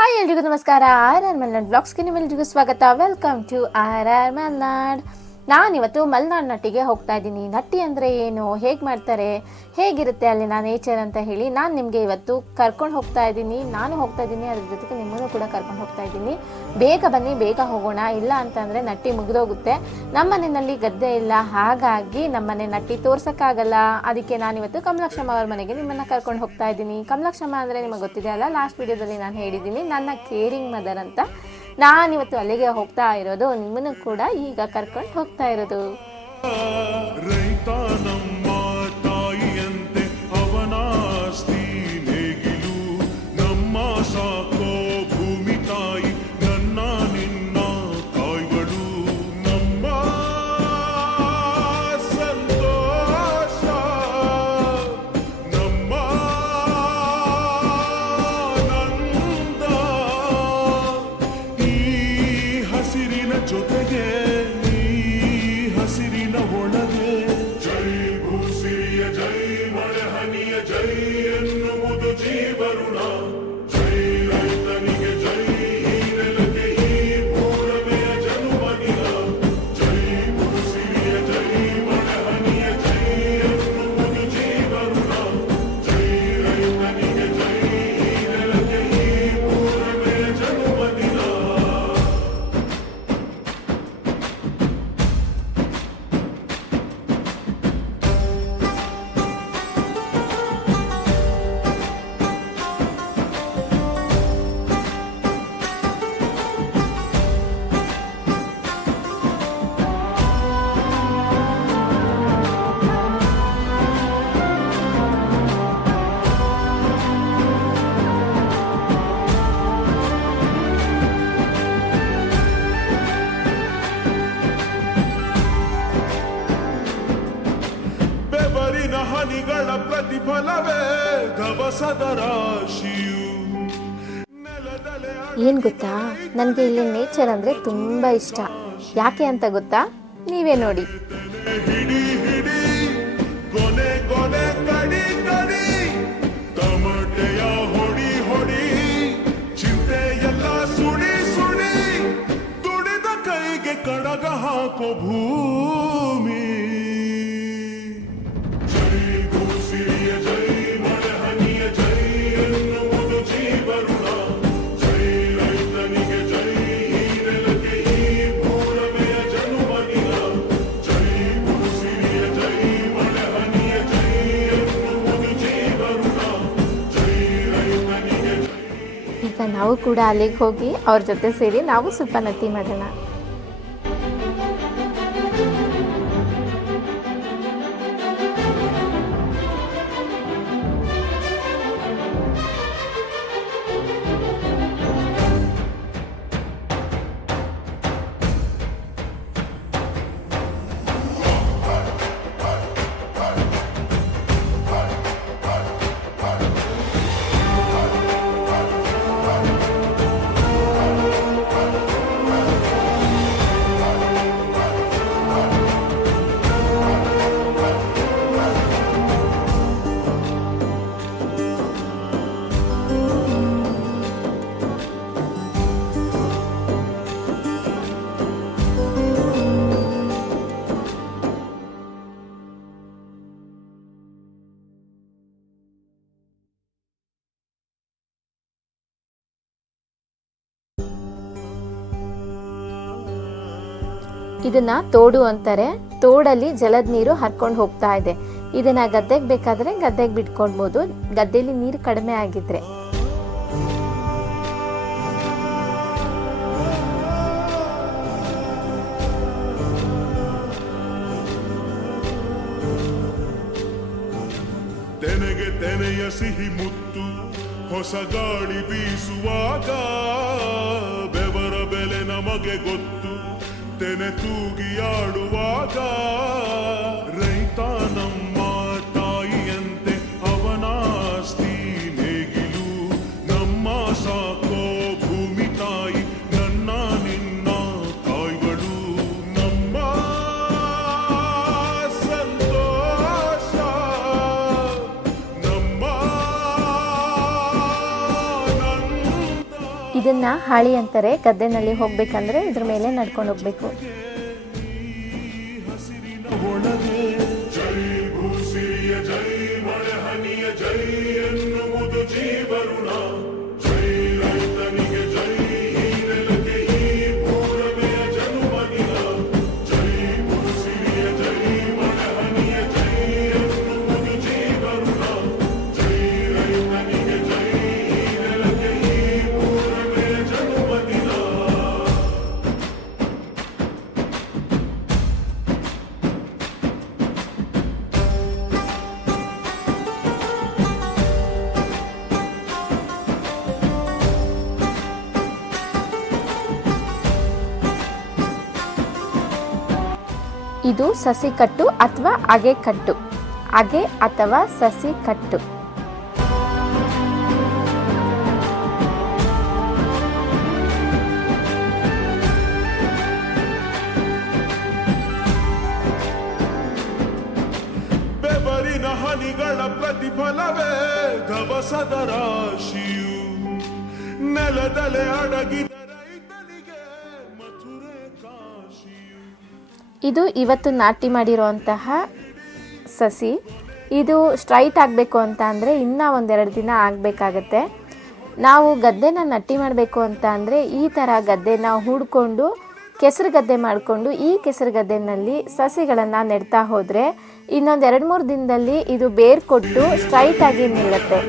Hi ಎಲ್ರಿಗೂ ನಮಸ್ಕಾರ. R R Malnad ಬ್ಲಾಗ್ಸ್ಗೆ ನಿಮ್ಮೆಲ್ಲರಿಗೂ ಸ್ವಾಗತ. Welcome to R R Malnad. ನಾನಿವತ್ತು ಮಲ್ನಾಡ್ ನಟ್ಟಿಗೆ ಹೋಗ್ತಾ ಇದ್ದೀನಿ. ನಟ್ಟಿ ಅಂದರೆ ಏನು, ಹೇಗೆ ಮಾಡ್ತಾರೆ, ಹೇಗಿರುತ್ತೆ ಅಲ್ಲಿನ ನೇಚರ್ ಅಂತ ಹೇಳಿ ನಾನು ನಿಮಗೆ ಇವತ್ತು ಕರ್ಕೊಂಡು ಹೋಗ್ತಾ ಇದ್ದೀನಿ. ನಾನು ಹೋಗ್ತಾ ಇದ್ದೀನಿ, ಅದ್ರ ಜೊತೆಗೆ ನಿಮ್ಮನ್ನು ಕೂಡ ಕರ್ಕೊಂಡು ಹೋಗ್ತಾ ಇದ್ದೀನಿ. ಬೇಗ ಬನ್ನಿ, ಬೇಗ ಹೋಗೋಣ. ಇಲ್ಲ ಅಂತಂದರೆ ನಟ್ಟಿ ಮುಗಿದೋಗುತ್ತೆ. ನಮ್ಮನೆಯಲ್ಲಿ ಗದ್ದೆ ಇಲ್ಲ, ಹಾಗಾಗಿ ನಮ್ಮನೆ ನಟ್ಟಿ ತೋರ್ಸೋಕ್ಕಾಗಲ್ಲ. ಅದಕ್ಕೆ ನಾನಿವತ್ತು ಕಮಲಾಕ್ಷಮ್ಮ ಅವ್ರ ಮನೆಗೆ ನಿಮ್ಮನ್ನು ಕರ್ಕೊಂಡು ಹೋಗ್ತಾ ಇದ್ದೀನಿ. ಕಮಲಾಕ್ಷಮ್ಮ ಅಂದರೆ ನಿಮಗೆ ಗೊತ್ತಿದೆ ಅಲ್ಲ, ಲಾಸ್ಟ್ ವಿಡಿಯೋದಲ್ಲಿ ನಾನು ಹೇಳಿದ್ದೀನಿ ನನ್ನ ಕೇರಿಂಗ್ ಮದರ್ ಅಂತ. ನಾನಿವತ್ತು ಅಲ್ಲಿಗೆ ಹೋಗ್ತಾ ಇರೋದು, ನಿಮ್ಮನ್ನು ಕೂಡ ಈಗ ಕರ್ಕೊಂಡು ಹೋಗ್ತಾ ಇರೋದು. ಜೊತೆಗೆ ಈ ಹಸಿರಿನ ಒಳಗೆ ಜೈ ಭೂಸಿರಿಯ ಜೈ ಮಳೆ ಹನಿಯ ಜೈ ಎನ್ನುವುದು ಜೀವರುಣ. ಜೈ ರೈತನಿಗೆ ಜೈ ಈ ನೆಲಕ್ಕೆ ಈ ಪೂರಮೆಯ ಜನುಮನಿಲ. ಜೈ ಭೂಸಿರಿಯ ಜೈ ಮಳೆ ಹನಿಯ ಜೈ ಎನ್ನುವುದು ಜೀವರುಣ. ಜೈ ರೈತನಿಗೆ ಜೈ ಈ ನೆಲಕ್ಕೆ ಈ ಪೂರಮೆಯ ಜನುಮನಿಲ. ಹನಿಗಳ ಪ್ರತಿಫಲವೇ ಧವಸದ ರಾಶಿಯು. ಏನು ಗೊತ್ತಾ, ನನಗೆ ಇಲ್ಲಿ ನೇಚರ್ ಅಂದರೆ ತುಂಬ ಇಷ್ಟ. ಯಾಕೆ ಅಂತ ಗೊತ್ತಾ? ನೀವೇ ನೋಡಿ. ಹಿಡಿ ಹಿಡಿ ಕೊನೆ ಕೊನೆ ಕಡಿ ಕಡಿ ತಮಟೆಯ ಹೊಡಿ ಹೊಡಿ ಚಿಂತೆ ಎಲ್ಲ ಸುಡಿ ಸುಡಿ ದುಡಿದ ಕೈಗೆ ಕಡಗ ಹಾಕೋ ಭೂಮಿ. ಈಗ ನಾವು ಕೂಡ ಅಲ್ಲಿಗೆ ಹೋಗಿ ಅವ್ರ ಜೊತೆ ಸೇರಿ ನಾವು ಸ್ವಲ್ಪ ನಟ್ಟಿ ಮಾಡೋಣ. ಇದನ್ನ ತೋಡು ಅಂತಾರೆ. ತೋಡಲ್ಲಿ ಜಲದ ನೀರು ಹರ್ಕೊಂಡು ಹೋಗ್ತಾ ಇದೆ. ಇದನ್ನ ಗದ್ದೆಗೆ ಬೇಕಾದ್ರೆ ಗದ್ದೆಗೆ ಬಿಟ್ಕೊಳ್ಬೋದು, ಗದ್ದೆಯಲ್ಲಿ ನೀರು ಕಡಿಮೆ ಆಗಿದ್ರೆ. ತೆನೆಗೆ ತೆನೆಯ ಸಿಹಿ ಮುತ್ತು ಹೊಸ ಗಾಳಿ ಬೀಸುವಾಗ ಬೆವರ ಬೆಲೆ ನಮಗೆ ಗೊತ್ತು. ತೆನೆ ತೂಗಿಯಾಡುವಾಗ ರೈತ ನಮ್ಮ ತಾಯಿಯಂತೆ ಅವನಾಸ್ತಿ ನೇಗಿಲು. ನಮ್ಮ ಸಾಕೋ ಭೂಮಿ ತಾಯಿ ನನ್ನ ನಿನ್ನ ತಾಯ್ಗಳು. ನಮ್ಮ ಸಂತೋಷ ನಮ್ಮ ಇದನ್ನ ಹಾಳಿ ಅಂತಾರೆ. ಗದ್ದೆನಲ್ಲಿ ಹೋಗ್ಬೇಕಂದ್ರೆ ಇದ್ರ ಮೇಲೆ ನಡ್ಕೊಂಡು ಹೋಗ್ಬೇಕು. ಒಳಗೆ ಜೈ ಭೂಸಿರಿಯ ಜೈ ಮಳೆ ಹನಿಯ ಜೈ ಎನ್ನುವುದು ಜೀವರುಣ. ಜೈ ರೈತನಿಗೆ ಜೈ ಈ ನೆಲಕ್ಕೆ ಈ ಪೂರಮೆಯ ಜನುಮದಿನ. ಜೈ ಭೂಸಿರಿಯ ಜೈ ಮಳೆ ಹನಿಯ ಜೈ ಎನ್ನುವುದು ಜೀವರುಣ. ಜೈ ರೈತನಿಗೆ ಜೈ ಈ ನೆಲಕ್ಕೆ ಈ ಪೂರಮೆಯ ಜನುಮದಿನ. ಇದು ಸಸಿ ಕಟ್ಟು ಅಥವಾ ಅಗೆ ಕಟ್ಟು. ಅಗೆ ಅಥವಾ ಸಸಿ ಕಟ್ಟು. ಬೆವರಿನ ಹನಿಗಳ ಪ್ರತಿಫಲವೇ ಧವಸದ ರಾಶಿಯು. ನೆಲದಲೆ ಅಡಗಿದ ರೈತನಿಗೆ ಮಥುರೆ ಕಾಶಿಯು. ಇದು ಇವತ್ತು ನಾಟಿ ಮಾಡಿರುವಂತಹ ಸಸಿ. ಇದು ಸ್ಟ್ರೈಟ್ ಆಗಬೇಕು ಅಂತ ಅಂದರೆ ಇನ್ನೂ ಒಂದೆರಡು ದಿನ ಆಗಬೇಕಾಗತ್ತೆ. ನಾವು ಗದ್ದೆನ ನಾಟಿ ಮಾಡಬೇಕು ಅಂತ ಅಂದರೆ ಈ ಥರ ಗದ್ದೆನ ಹೂಡ್ಕೊಂಡು ಕೆಸರು ಗದ್ದೆ ಮಾಡಿಕೊಂಡು ಈ ಕೆಸರು ಗದ್ದೆನಲ್ಲಿ ಸಸಿಗಳನ್ನು ನೆಡ್ತಾ ಹೋದರೆ ಇನ್ನೊಂದು 2-3 ದಿನದಲ್ಲಿ ಇದು ಬೇರು ಕೊಟ್ಟು ಸ್ಟ್ರೈಟ್ ಆಗಿ ನಿಲ್ಲುತ್ತೆ.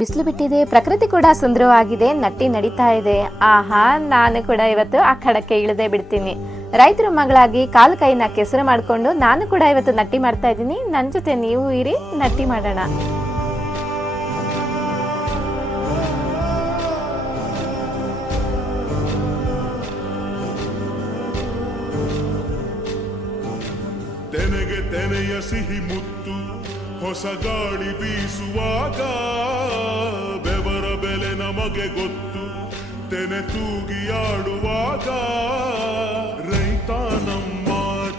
ಬಿಸಿಲು ಬಿಟ್ಟಿದೆ, ಪ್ರಕೃತಿ ಕೂಡ ಸುಂದರವಾಗಿದೆ, ನಟ್ಟಿ ನಡೀತಾ ಇದೆ. ಆಹಾ, ನಾನು ಕೂಡ ಇವತ್ತು ಆ ಕಡಕ್ಕೆ ಇಳಿದೇ ಬಿಡ್ತೀನಿ. ರೈತರ ಮಗಳಾಗಿ ಕಾಲು ಕೈನ ಕೆಸರು ಮಾಡಿಕೊಂಡು ನಾನು ಕೂಡ ಇವತ್ತು ನಟ್ಟಿ ಮಾಡ್ತಾ ಇದ್ದೀನಿ. ನನ್ನ ಜೊತೆ ನೀವು ಇರಿ, ನಟ್ಟಿ ಮಾಡೋಣ. ತೆನೆಗೆ ತೆನೆಯ ಸಿಹಿ ಮುತ್ತು ಹೊಸ ಗಾಳಿ ಬೀಸುವಾಗ ಬೆವರ ಬೆಲೆ ನಮಗೆ ಗೊತ್ತು. ತೆನೆ ತೂಗಿಯಾಡುವಾಗ ರೈತ ನಮ್ಮ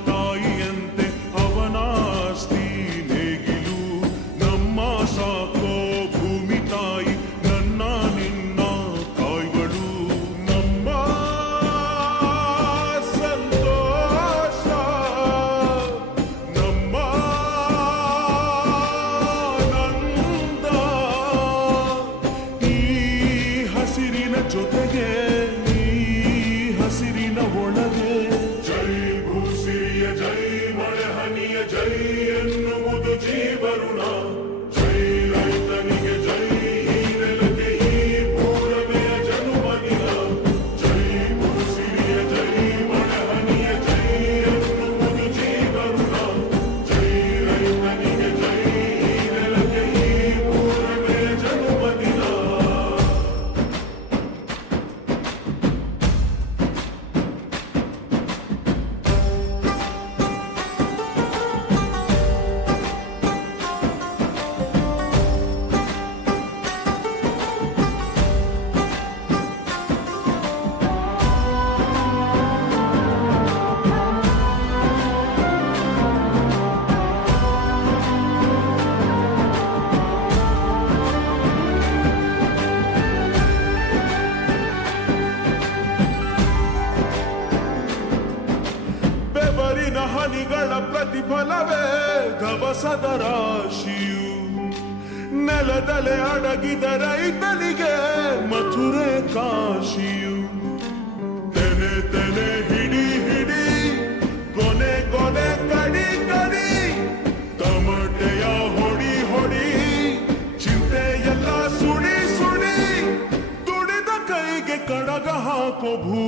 ತಾಯಿಯಂತೆ ಅವನಾಸ್ತಿ ನೇಗಿಲು. ನಮ್ಮ ಸಾಕೋ ಭೂಮಿ ತಾಯಿ ನನ್ನ ನಿನ್ನ ತಾಯಿಗಳು. ನಮ್ಮ ಸಂತೋಷ ನಮ್ಮ ನಂದ. ಈ ಹಸಿರಿನ ಜೊತೆಗೆ ಈ ಹಸಿರಿನ ಒಳಗೆ ರಸದ ರಾಶಿಯು ನೆಲದಲೆ ಅಡಗಿದ ರೈತನಿಗೆ ಮಥುರೆ ಕಾಶಿಯು ತೆನೆ ತೆನೆ ಹಿಡಿ ಹಿಡಿ ಕೊನೆ ಕೊನೆ ಕಡಿ ಕಡಿ ತಮಟೆಯ ಹೊಡಿ ಹೊಡಿ ಚಿಂತೆ ಎಲ್ಲ ಸುಡಿ ಸುಡಿ ದುಡಿದ ಕೈಗೆ ಕಡಗ ಹಾಕೋ ಭೂ